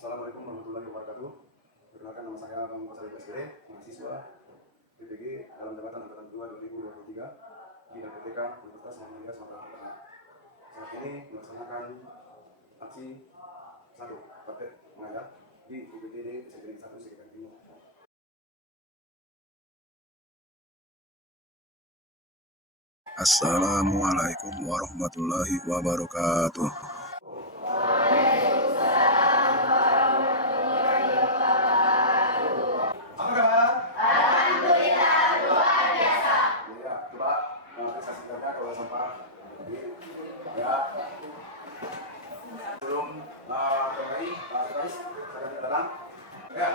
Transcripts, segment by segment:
Assalamualaikum warahmatullahi wabarakatuh. Perkenalkan, nama saya Bang Kosari PSD, mahasiswa PPG dalam jabatan angkatan 2 2023 bidang PTK Universitas Muhammadiyah Sumatera Utara. Saat ini melaksanakan aksi 1 praktek mengajar di UPTD SDN 1 Sekitar Timur. Assalamualaikum warahmatullahi wabarakatuh. Apa kabar? Alhamdulillah luar biasa. Ya, coba periksa sebenarnya kalau sampah. Ya, sebelum mulai, sekretaris, saya datang. Ya,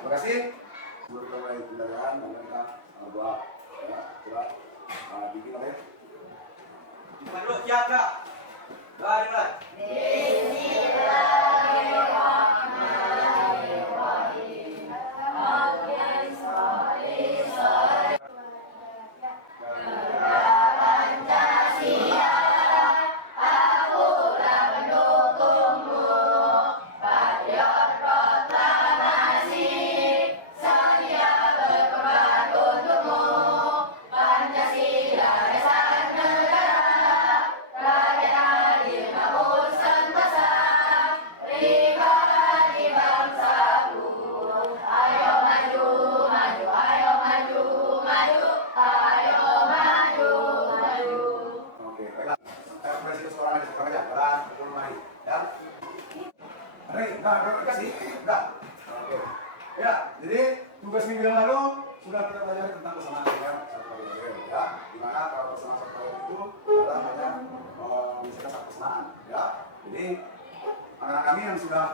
terima kasih. Sebelum kita mulai pembelajaran, kita buat coba bikin oleh. Dulu jaga. Baiklah. Ya, jadi tugas minggu yang lalu sudah kita belajar tentang persamaan linear satu variabel, ya, dimana kalau persamaan satu variabel itu adalah hanya misalnya satu persamaan, ya. Jadi anak-anak kami yang sudah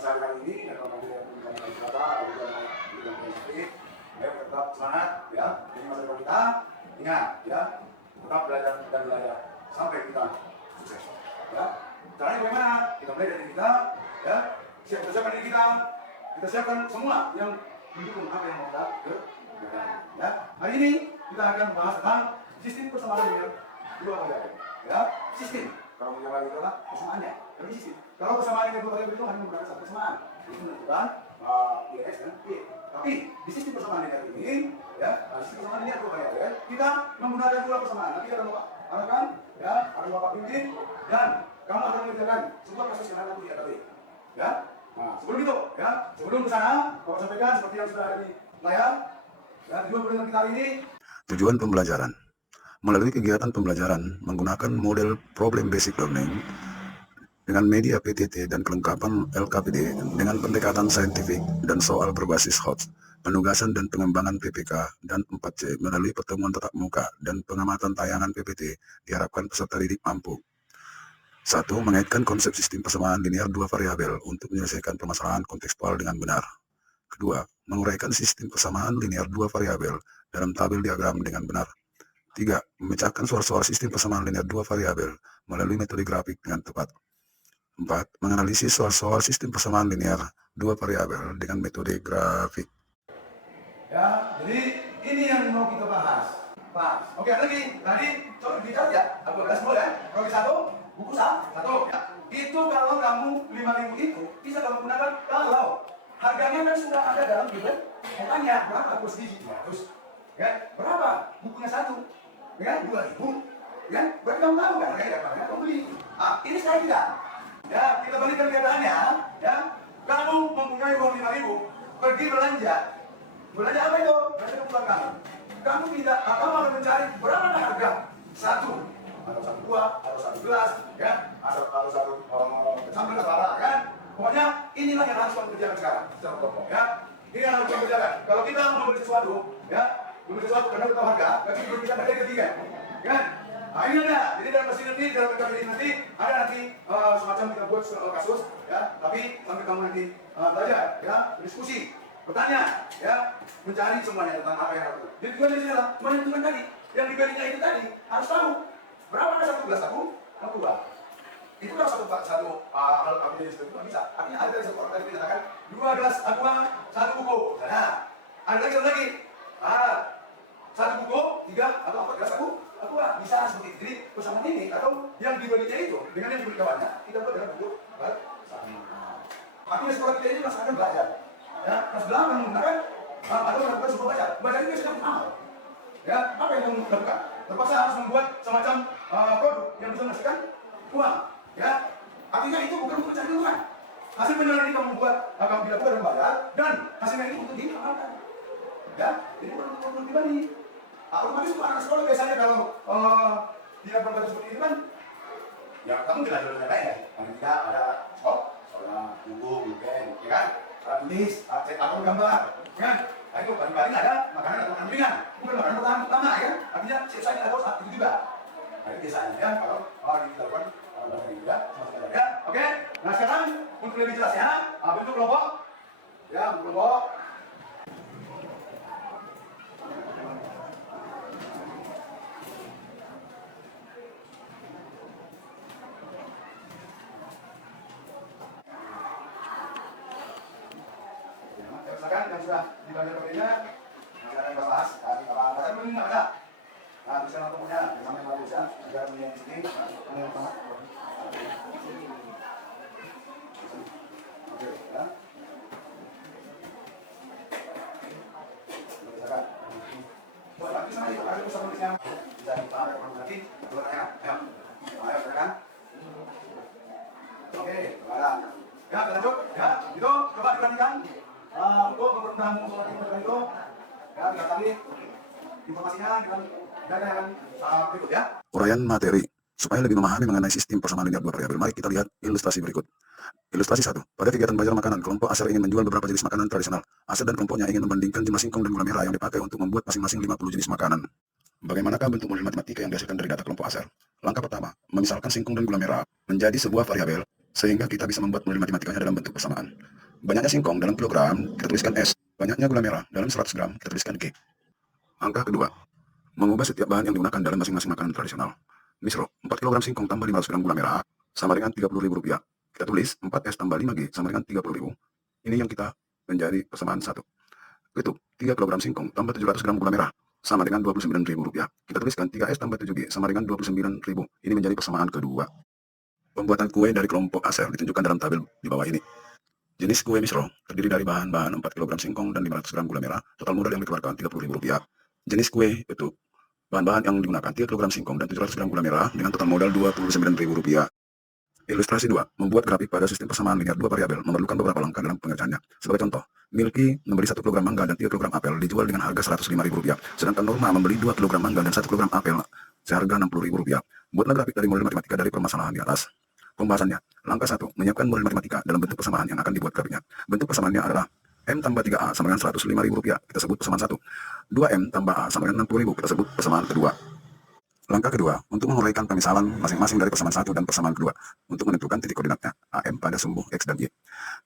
bisa kali ini dan kami yang menggunakan kata, kemudian menggunakan skrip, ayo tetap semangat, ya. Ini masa depan kita, ingat, ya, tetap belajar dan belajar sampai kita sukses, ya. Caranya bagaimana? Kita mulai dari kita, ya. Siapkan diri kita siapkan semua yang mendukung apa yang mau kita kerjakan. Ya, hari ini kita akan bahas tentang sistem persamaan linear dua variabel. Ya, sistem. Kalau menjawab itu adalah persamaannya. Tapi sistem. Kalau persamaan linear dua variabel itu hanya menggunakan satu persamaan. Itu menentukan x dan y. Tapi di sistem persamaan linear ini, ya, sistem persamaan linear dua variabel, kita menggunakan dua persamaan. Nanti akan Bapak arahkan, ya, akan Bapak pimpin dan kamu akan mengerjakan sebuah kasus yang nanti dihadapi. Ya. Nah, sebelum itu, ya, sebelum ke sana, Bapak sampaikan seperti yang sudah ada di layar, ya, tujuan pembelajaran kita hari ini. Tujuan pembelajaran. Melalui kegiatan pembelajaran menggunakan model Problem Basic Learning dengan media PTT dan kelengkapan LKPD dengan pendekatan saintifik dan soal berbasis HOTS, penugasan dan pengembangan PPK dan 4C melalui pertemuan tatap muka dan pengamatan tayangan PPT diharapkan peserta didik mampu. 1. Mengaitkan konsep sistem persamaan linear dua variabel untuk menyelesaikan permasalahan kontekstual dengan benar. 2. Menguraikan sistem persamaan linear dua variabel dalam tabel diagram dengan benar. 3. Memecahkan soal-soal sistem persamaan linear dua variabel melalui metode grafik dengan tepat. 4. Menganalisis soal-soal sistem persamaan linear dua variabel dengan metode grafik. Ya, jadi ini yang mau kita bahas. Oke, lagi. Tadi coba bicara ya. Aku udah semua ya. Program 1. Buku satu, ya. Itu kalau kamu 5.000 itu bisa kamu gunakan kalau harganya kan sudah ada dalam gitu. Makanya berapa aku sedikit 200, ya? Berapa bukunya satu, ya? 2.000, ya? Berarti kamu tahu kan harganya berapa? Kamu beli. Ini saya tidak. Ya, kita balikan keadaannya, ya. Kamu mempunyai uang 5.000, pergi belanja. Belanja apa itu? Belanja kebutuhan kamu. Kamu tidak, kamu akan mencari berapa harga satu. Atau satu buah, atau satu gelas, ya, atau satu sambal atau apa, kan? Pokoknya inilah yang harus kamu kerjakan sekarang, secara pokok, ya. Ini yang harus kamu kerjakan. Kalau kita mau membeli sesuatu, ya, membeli sesuatu karena kita tahu harga, tapi belum kita harga ketiga, kan? Nah, ini ada. Jadi dalam mesin nanti, dalam ini nanti ada nanti semacam kita buat kasus, ya. Tapi sampai kamu nanti belajar, ya, diskusi, bertanya, ya, mencari semuanya tentang apa yang harus. Jadi tujuan di sini adalah menentukan tadi, yang dibelinya itu tadi harus tahu. Berapa satu gelas aku buat? Itu kalau satu kalau aku jadi seperti itu bisa. Artinya ada satu orang tadi katakan 2 gelas aqua, 1 buku. Nah, ada lagi. Satu buku, 3 atau 4 gelas aqua bisa seperti itu. Jadi persamaan ini atau yang dibelinya itu dengan yang dibeli kawannya kita buat dalam buku bersama. Tapi Waktunya sekolah kita ini melaksanakan belajar. Ya, kelas 8 menggunakan atau melakukan sebuah belajar. Belajar ini sudah amal. Ya, apa yang kamu lakukan? Terpaksa harus membuat semacam produk yang bisa menghasilkan uang. Ya, artinya itu bukan untuk mencari uang. Hasil penjualan ini kamu buat, kamu dilakukan dan bayar, dan hasilnya ini untuk diamalkan. Ya, jadi bukan untuk pribadi. Otomatis untuk anak sekolah biasanya kalau tidak berbagai seperti itu kan, ya kamu tidak jual yang lain ya. Paling tidak ada soalnya buku, bukan, ya kan? Ada tulis, atau gambar, kan? Nah, itu paling-paling ada makanan atau makanan ringan, bukan makanan utama, ya. Artinya saya tidak tahu saat itu juga. Nah, itu biasanya ya, kalau dilakukan bahasa juga, ya. Oke, nah sekarang untuk lebih jelasnya, bentuk kelompok, ya bentuk kelompok. Misalkan yang sudah dibaca materinya, yang akan kita bahas, baca dulu nggak ada. Nah, bisa kelompoknya, sama yang bagus ya, agar yang di sini, yang pertama. Oke, ya. Misalkan, nanti sama itu ada usaha tulisnya, bisa dipahami nanti, keluarnya, ya. Ayo, silakan. Oke, ada. Ya, kita lanjut, ya. Itu coba diperhatikan. Untuk mempermudah sholat itu, ya kita kali informasinya dengan data yang berikut ya. Uraian materi. Supaya lebih memahami mengenai sistem persamaan linear dua variabel, mari kita lihat ilustrasi berikut. Ilustrasi 1. Pada kegiatan belajar makanan, kelompok Aser ingin menjual beberapa jenis makanan tradisional. Aser dan kelompoknya ingin membandingkan jumlah singkong dan gula merah yang dipakai untuk membuat masing-masing 50 jenis makanan. Bagaimanakah bentuk model matematika yang dihasilkan dari data kelompok Aser? Langkah pertama, memisalkan singkong dan gula merah menjadi sebuah variabel, sehingga kita bisa membuat model matematikanya dalam bentuk persamaan. Banyaknya singkong dalam kilogram, kita tuliskan S. Banyaknya gula merah dalam 100 gram, kita tuliskan G. Angka kedua, mengubah setiap bahan yang digunakan dalam masing-masing makanan tradisional. Misro, 4 kg singkong tambah 500 gram gula merah sama dengan Rp30.000. Kita tulis 4S tambah 5G sama dengan 30.000. Ini yang kita menjadi persamaan 1. Itu 3 kg singkong tambah 700 gram gula merah sama dengan Rp29.000. Kita tuliskan 3S tambah 7G sama dengan 29.000. Ini menjadi persamaan kedua. Pembuatan kue dari kelompok Aser ditunjukkan dalam tabel di bawah ini. Jenis kue misro terdiri dari bahan-bahan 4 kg singkong dan 500 gram gula merah. Total modal yang dikeluarkan Rp30.000. Jenis kue itu bahan-bahan yang digunakan 3 kg singkong dan 700 gram gula merah dengan total modal Rp29.000. Ilustrasi 2. Membuat grafik pada sistem persamaan linear dua variabel memerlukan beberapa langkah dalam pengerjaannya. Sebagai contoh, Milky membeli 1 kg mangga dan 3 kg apel dijual dengan harga Rp105.000. Sedangkan Norma membeli 2 kg mangga dan 1 kg apel seharga Rp60.000. Buatlah grafik dari model matematika dari permasalahan di atas. Pembahasannya. Langkah 1. Menyiapkan model matematika dalam bentuk persamaan yang akan dibuat grafiknya. Bentuk persamaannya adalah M tambah 3A sama dengan Rp105.000. Kita sebut persamaan 1. 2M tambah A sama dengan Rp60.000. Kita sebut persamaan kedua. Langkah kedua, untuk menguraikan pemisalan masing-masing dari persamaan 1 dan persamaan kedua, untuk menentukan titik koordinatnya, AM pada sumbu X dan Y.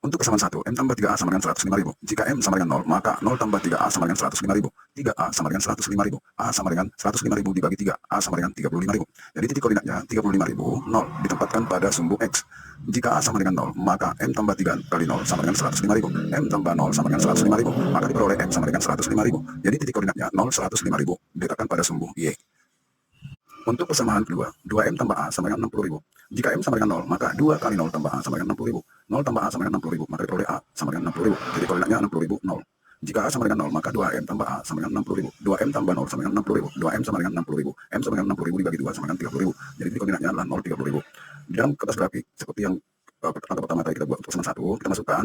Untuk persamaan 1, M tambah 3A sama dengan 105.000. Jika M sama dengan 0, maka 0 tambah 3A sama dengan 105.000. 3A sama dengan 105.000. A sama dengan 105.000 dibagi 3, A sama dengan 35.000. Jadi titik koordinatnya 35.000, 0 ditempatkan pada sumbu X. Jika A sama dengan 0, maka M tambah 3 kali 0 sama dengan 105.000. M tambah 0 sama dengan 105.000, maka diperoleh M sama dengan 105.000. Jadi titik koordinatnya 0, 105.000 diletakkan pada sumbu Y. Untuk persamaan kedua, 2M tambah A sama dengan 60.000. Jika M sama dengan 0, maka 2 kali 0 tambah A sama dengan 60.000. 0 tambah A sama dengan 60.000, maka diperoleh A sama dengan 60.000. Jadi koordinatnya 60.000, 0. Jika A sama dengan 0, maka 2M tambah A sama dengan 60.000. 2M tambah 0 sama dengan 60.000. 2M sama dengan 60.000. M sama dengan 60.000 dibagi 2 sama dengan 30.000. Jadi koordinatnya adalah 0, 30.000. Di dalam kertas grafik, seperti yang langkah pertama tadi kita buat untuk persamaan 1, kita masukkan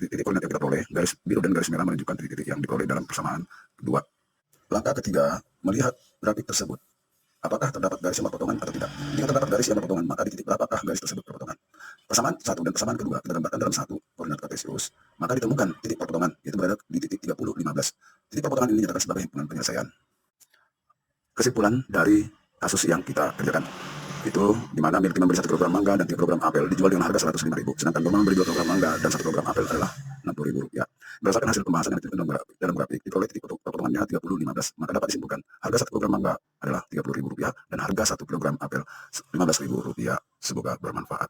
titik koordinat yang kita peroleh. Garis biru dan garis merah menunjukkan titik-titik yang diperoleh dalam persamaan kedua. Langkah ketiga, melihat grafik tersebut. Apakah terdapat garis yang berpotongan atau tidak? Jika terdapat garis yang berpotongan, maka di titik berapakah garis tersebut berpotongan? Persamaan 1 dan persamaan kedua kita gambarkan dalam satu koordinat kartesius, maka ditemukan titik perpotongan, yaitu berada di titik 30, 15. Titik perpotongan ini dinyatakan sebagai himpunan penyelesaian. Kesimpulan dari kasus yang kita kerjakan, itu di mana Milky membeli 1 kg mangga dan 3 kg apel dijual dengan harga Rp105.000, sedangkan Norma membeli 2 kg mangga dan 1 kg apel adalah Rp60.000. Berdasarkan hasil pembahasan yang ditunjukkan dalam grafik, diperoleh titik perpotongannya 30, 15, maka dapat disimpulkan harga 1 kg mangga adalah Rp30.000 dan harga 1 kg apel Rp15.000. Semoga bermanfaat.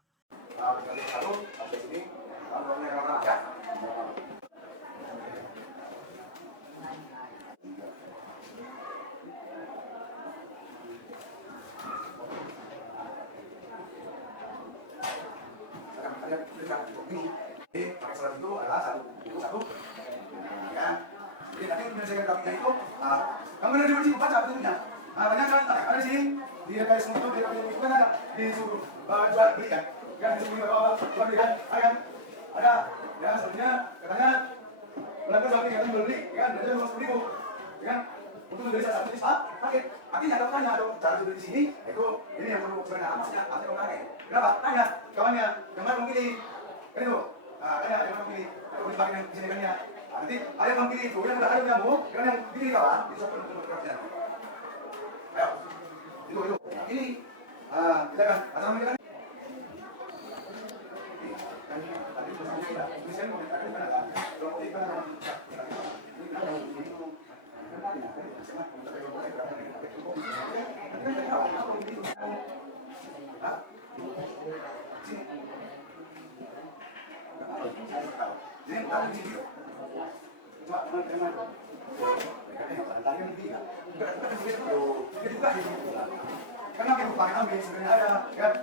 Ini menyelesaikan grafiknya itu, kamu benar di baca bentuknya. Banyak kan, ada di sini, dia kayak semut itu, dia kayak itu kan ada disuruh jual beli kan, disuruh jual beli kan, ada, ya sebenarnya katanya belanja jual beli kan jual beli, kan belanja 50.000, kan untuk membeli satu jenis paket. Artinya kalau tanya dong cara jual beli di sini, itu ini yang perlu sebenarnya maksudnya artinya kalau pakai. Kenapa? Tanya kawannya, yang mana memilih, kan itu, tanya yang mana memilih, kalau beli paket yang di sini kan ya. Nanti ada yang memilih itu, yang udah ada nyamuk, yang pilih kawan, itu satu untuk kerjaan. Ayo, itu. Ini, kita kan, asal kita kan. Tadi tulisan komentarnya kan ada. Kalau kita karena kita pakai ambil sebenarnya ada kan.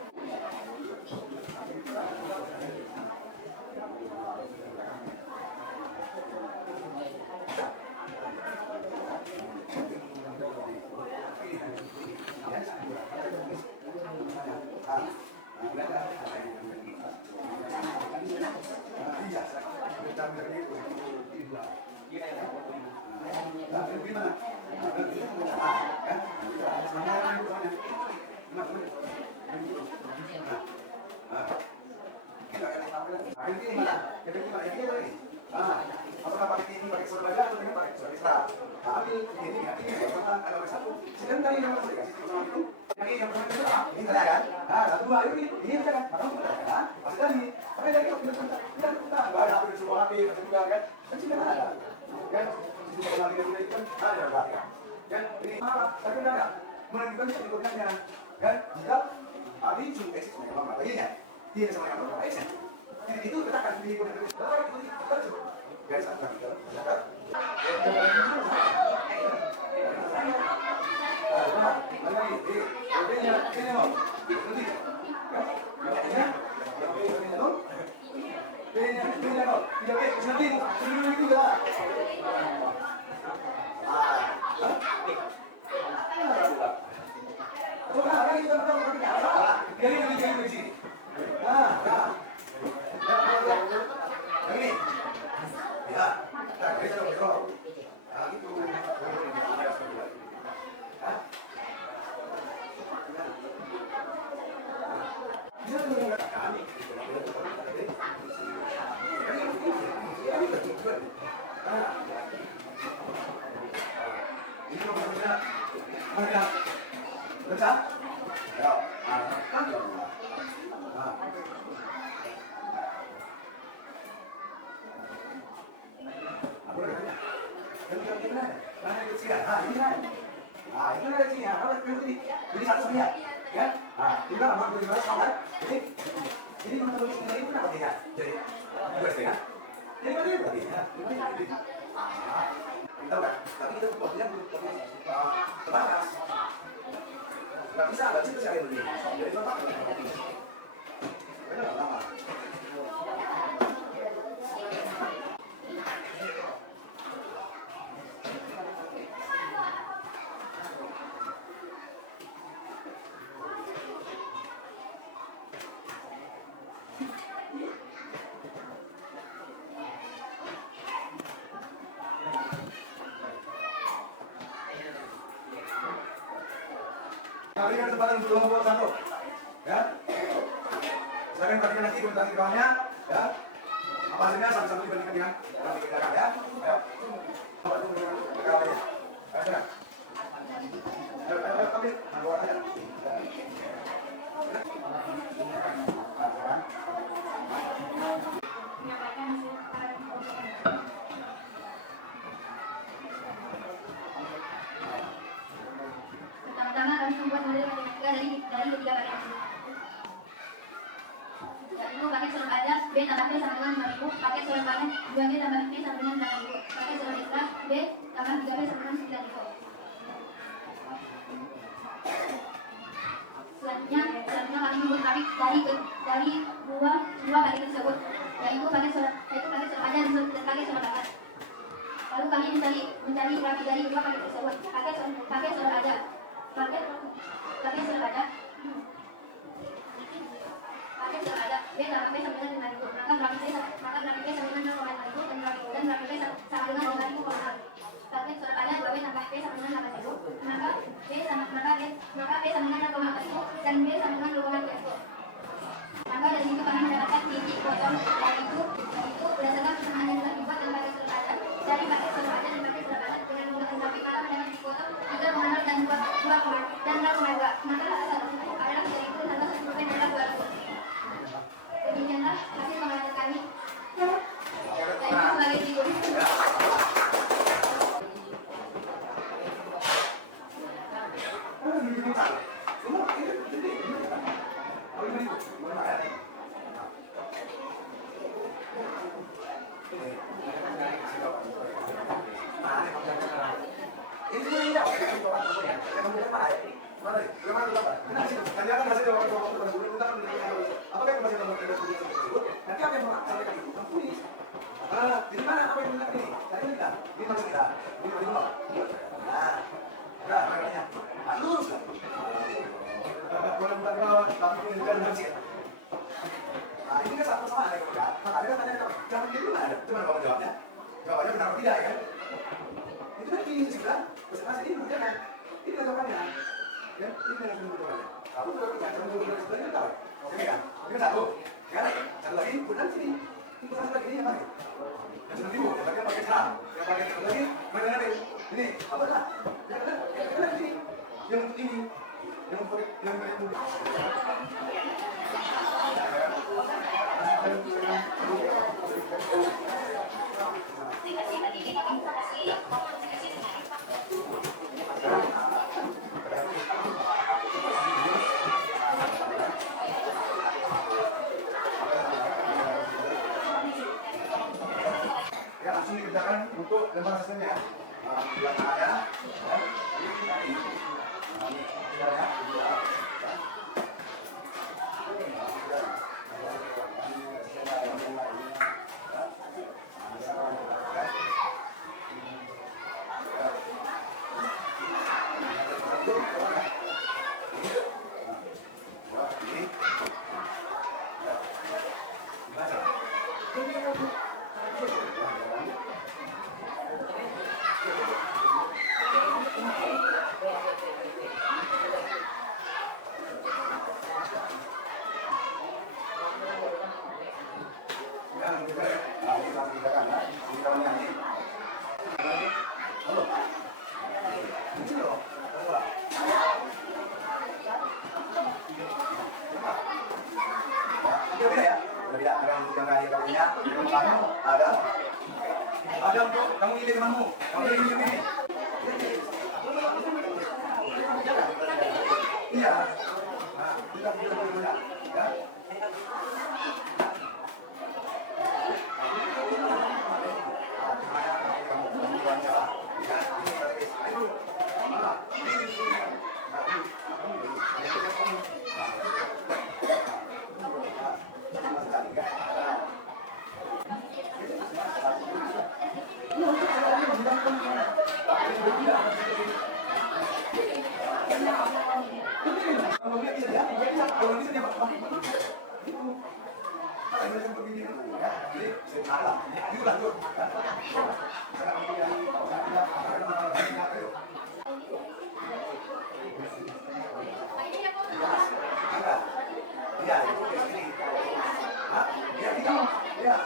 Apakah pakai ini pakai surat baca atau ini pakai surat ekstra? Ambil ini ada satu. Sedang tadi nomor saya kasih sama itu. Yang ini yang pertama itu ini tadi kan? Satu dua ini bisa kan? Padahal sudah kan? Pasti tadi. Pakai dari kita kita nggak ada apa semua HP masih juga kan? Kan sih kan ada. Kan itu kalau kita itu kan ada berarti kan? Kan ini tapi ada menentukan kedudukannya kan? Jika tadi sudah eksis memang bagiannya. Dia sama yang eksis. Itu letakkan di kode itu garis angka kita jadi satu semuanya, ya. Juga memang benar sama. Jadi menurut ini kenapa tidak? Jadi dua setengah. Jadi mana berarti? Kita udah, tapi kita waktunya belum terbatas. Nggak bisa sekali dulu. Jadi bapak benar lama. Berikan kesempatan untuk membawa satu, ya. Silakan perhatikan nanti komentar di bawahnya, ya. Apa hasilnya sama-sama dibandingkan dengan grafik di belakang, ya. Ayo. Ayo, ambil. Bawa aja. Pertama-tama kami membuat model matematika dari ketiga paket tersebut. Yaitu paket surat aja, B tambah P sama dengan 5.000, paket surat paket 2B tambah P sama dengan 8.000, paket surat ekstra B tambah 3B sama dengan 9.000. Selanjutnya kami membuat grafik dari dua paket tersebut, yaitu paket surat aja dan paket surat paket. Lalu kami mencari lebih dari 2 paket tersebut. Paket sudah ada. Paket sudah ada. Paket sudah ada. B tambah P sama dengan 5.000. Maka berarti P sama dengan 0,5.000 dan berarti P sama dengan 5.000. Paket sudah ada 2B tambah P sama dengan 8.000. Maka P sama dengan 0,4 dan B sama dengan 0,3. Maka dari situ kami mendapatkan titik potong yaitu berdasarkan persamaan yang telah dibuat dan paket sudah ada dari paket sudah ada dan paket sudah ada dengan menggunakan grafik kata mendapat titik potong 3,0 dan 2,2 maka rata itu adalah 3.000 dan 110 adalah 200. Demikianlah hasil pengalaman kami yaitu sebagai berikut. Jadi mana apa yang benar ini? Tadi kita, ini maksud kita, ini dulu. Nah, makanya, lurus lah. Boleh buka ke bawah, tapi ini bukan bersih. Nah, ini kan satu sama ada kan? Maka dia tanya, jangan gitu lah. Cuma kalau jawabnya, jawabannya benar atau tidak ya kan? Itu kan ini sih kan? Presentasi ini benar kan? Ini kan jawabannya. Ya, ini kan jawabannya. Kamu tuh tidak cuma dulu sebenarnya tahu. Oke kan? Ini kan satu. Sekarang satu lagi, benar sini. Ini satu lagi ini yang mana? Yang 9.000, yang bagian pakai cerah, yang pakai satu lagi, bagian apa ini? Apa lah? Yang mana ini? Yang ini, yang pakai ya langsung dikerjakan untuk lembar hasilnya. Yang ada, ada untuk kamu pilih temanmu, kamu pilih ini. Iya. Nah, kita pilih ya. Kalau bisa ya, kalau bisa dia pakai itu. Kalau bisa begini ya, jadi salah. Ini lanjut. Ya, ini. Ya, kita. Ya.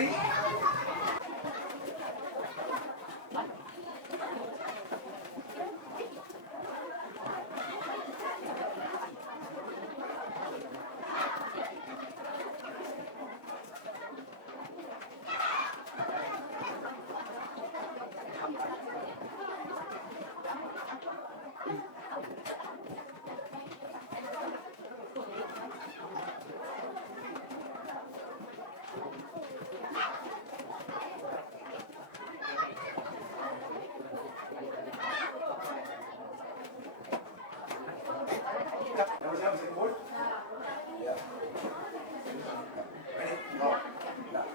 lagi. Yang siapa bisa kumpul? Ya. Ready? Go. Nah.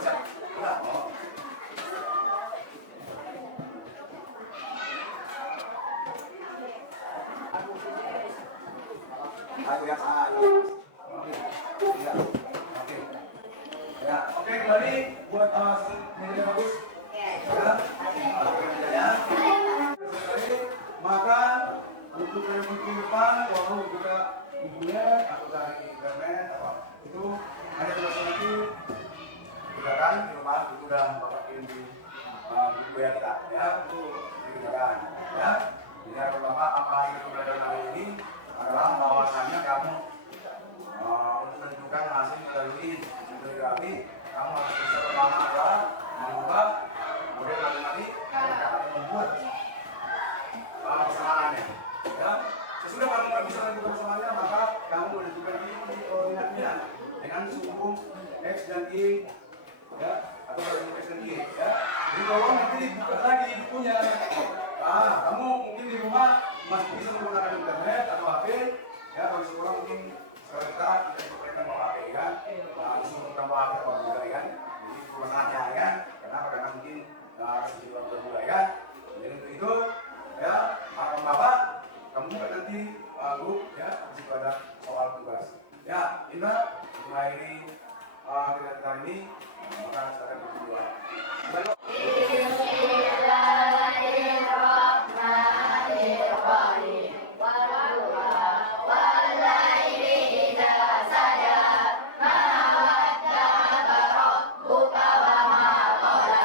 Siap. Nah, oh. Aku yang salah. Oke. Ya. Oke. Ya, oke kembali buat meja bagus. Ya. Ya. Maka untuk yang minggu depan kalau kita bukunya atau dari internet apa itu ada tugas lagi kita kan di rumah itu udah bapak kirim di buku ya kita ya kita kan ya jadi harapan bapak apa yang kita belajar hari ini adalah bahwasannya kamu untuk menentukan hasil melalui fotografi kamu harus bisa pertama adalah mengubah model matematik dan membuat persamaannya ya sesudah kamu bisa menentukan persamaannya maka kamu menentukan ini koordinatnya dengan suku x dan y ya atau dengan x dan y ya jadi kalau nanti dibuka lagi bukunya kamu mungkin di rumah masih bisa menggunakan internet atau HP ya kalau sekolah mungkin sekolah kita tidak diperbolehkan bawa HP ya langsung tambah HP atau juga ya jadi permasalahannya ya karena kadang mungkin harus dibuat juga ya jadi untuk itu ya harapan bapak kamu nanti grup ya di situ ada soal tugas ya Indra untuk mengakhiri kegiatan ini maka silakan berdua. Buka wa ma qala